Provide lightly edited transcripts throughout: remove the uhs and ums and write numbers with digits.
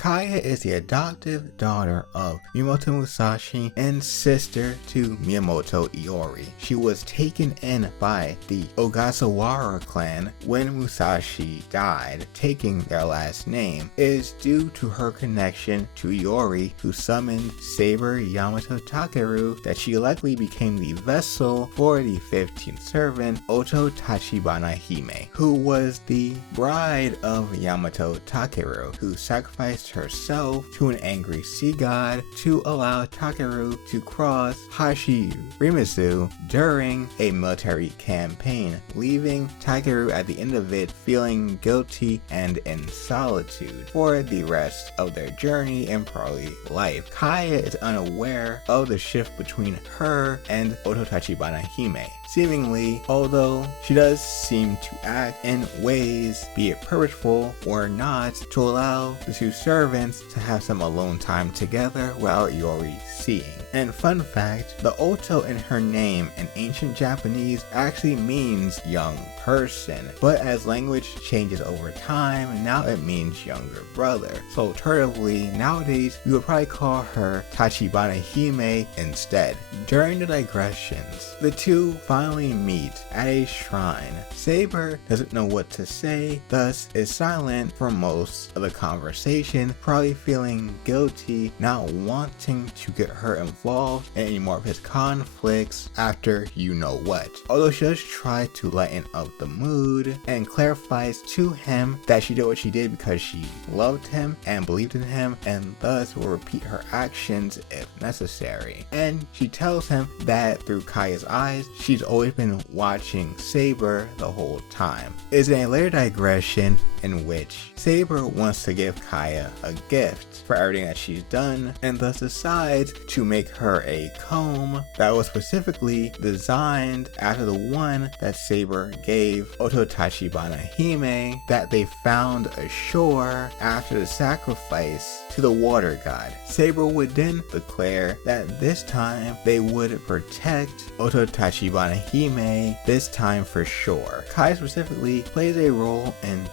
Kaya is the adoptive daughter of Miyamoto Musashi and sister to Miyamoto Iori. She was taken in by the Ogasawara clan when Musashi died. Taking their last name is due to her connection to Iori, who summoned Saber Yamato Takeru, that she likely became the vessel for the 15th servant Ototachibanahime, who was the bride of Yamato Takeru, who sacrificed herself to an angry sea god to allow Takeru to cross Hashirimazu during a military campaign, leaving Takeru at the end of it feeling guilty and in solitude for the rest of their journey and probably life. Kaya is unaware of the shift between her and Ototachibanahime, seemingly, although she does seem to act in ways, be it purposeful or not, to allow the two servants to have some alone time together without Iori seeing. And fun fact, the Oto in her name in ancient Japanese actually means young person, but as language changes over time, now it means younger brother. So alternatively, nowadays, we would probably call her Tachibanahime instead. During the digressions, the two finally meet at a shrine. Saber doesn't know what to say, thus is silent for most of the conversation, probably feeling guilty, not wanting to get her involved in any more of his conflicts after you know what. Although she does try to lighten up the mood and clarifies to him that she did what she did because she loved him and believed in him and thus will repeat her actions if necessary. And she tells him that through Kaya's eyes, she's always been watching Saber the whole time. It's in a later digression in which Saber wants to give Kaya a gift for everything that she's done and thus decides to make her a comb that was specifically designed after the one that Saber gave Ototachibanahime that they found ashore after the sacrifice to the water god. Saber would then declare that this time they would protect Ototachibanahime, this time for sure. Kai specifically plays a role in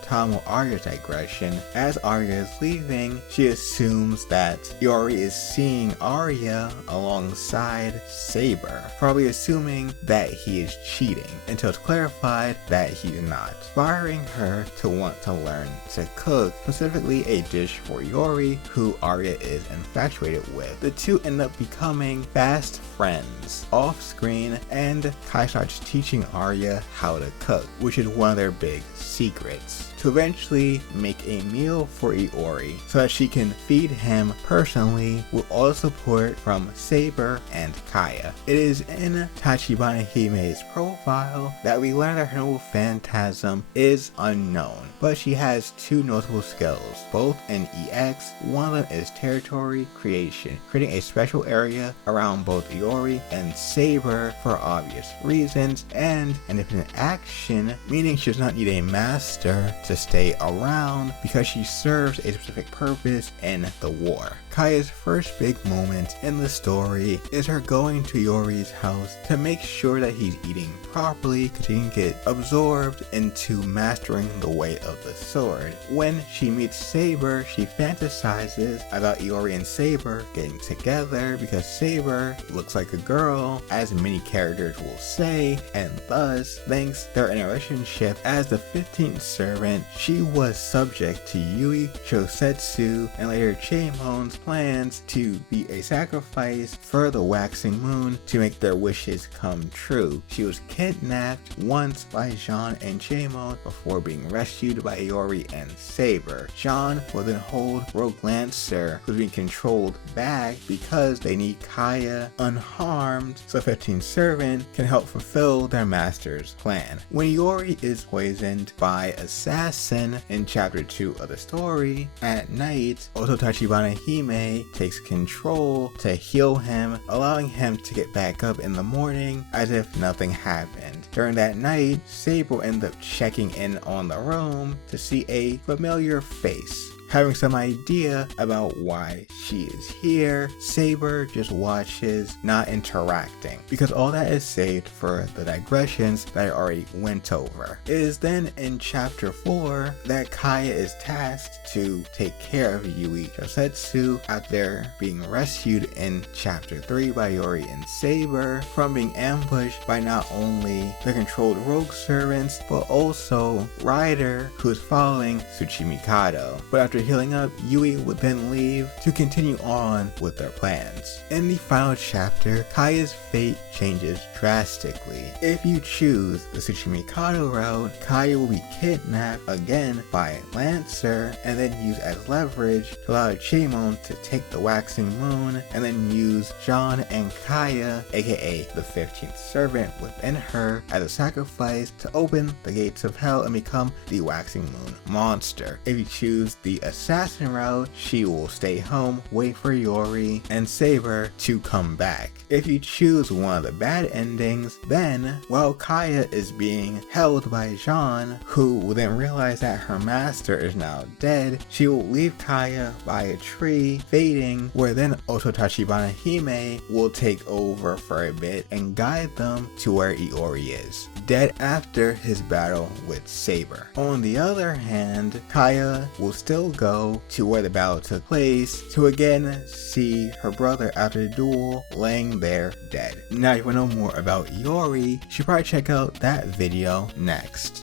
Aria's digression. As Aria is leaving, she assumes that Iori is seeing Aria alongside Saber, probably assuming that he is cheating, until it's clarified that he's not, inspiring her to want to learn to cook, specifically a dish for Iori, who Aria is infatuated with. The two end up becoming fast friends off screen, and Kai starts teaching Aria how to cook, which is one of their big secrets, to eventually make a meal for Iori so that she can feed him personally with all the support from Saber and Kaya. It is in Tachibanahime's profile that we learn that her noble phantasm is unknown, but she has two notable skills, both in EX. One of them is territory creation, creating a special area around both Iori and Saber for obvious reasons, and independent action, meaning she does not need a master to stay around because she serves a specific purpose in the war. Kaya's first big moment in the story is her going to Iori's house to make sure that he's eating properly because he can get absorbed into mastering the way of the sword. When she meets Saber, she fantasizes about Iori and Saber getting together because Saber looks like a girl, as many characters will say, and thus, thanks their relationship as the 15th servant, she was subject to Yui, Shosetsu, and later Cheimon's plans to be a sacrifice for the waxing moon to make their wishes come true. She was kidnapped once by Jean and Cheimon before being rescued by Iori and Saber. Jean will then hold Rogue Lancer, who's being controlled back because they need Kaya unharmed so 15th servant can help fulfill their master's plan. When Iori is poisoned by assassin in chapter 2 of the story, at night Ototachibanahime takes control to heal him, allowing him to get back up in the morning as if nothing happened. During that night, Saber will end up checking in on the room to see a familiar face. having some idea about why she is here. Saber just watches, not interacting, because all that is saved for the digressions that I already went over. It is then in chapter 4 that Kaya is tasked to take care of Yui Josetsu after being rescued in chapter 3 by Iori and Saber from being ambushed by not only the controlled rogue servants but also Ryder, who's following Tsuchimikado. But after healing up, Yui would then leave to continue on with their plans. In the final chapter, Kaya's fate changes drastically. If you choose the Tsuchimikado route, Kaya will be kidnapped again by Lancer and then used as leverage to allow Chimon to take the waxing moon and then use Jean and Kaya, aka the 15th servant within her, as a sacrifice to open the gates of hell and become the waxing moon monster. If you choose the assassin route, she will stay home, wait for Iori and Saber to come back. If you choose one of the bad endings, then while Kaya is being held by Jean, who will then realize that her master is now dead, she will leave Kaya by a tree, fading, where then Ototachibanahime will take over for a bit and guide them to where Iori is, dead after his battle with Saber. On the other hand, Kaya will still go to where the battle took place to again see her brother after the duel laying there dead. Now if you want to know more about Iori, you should probably check out that video next.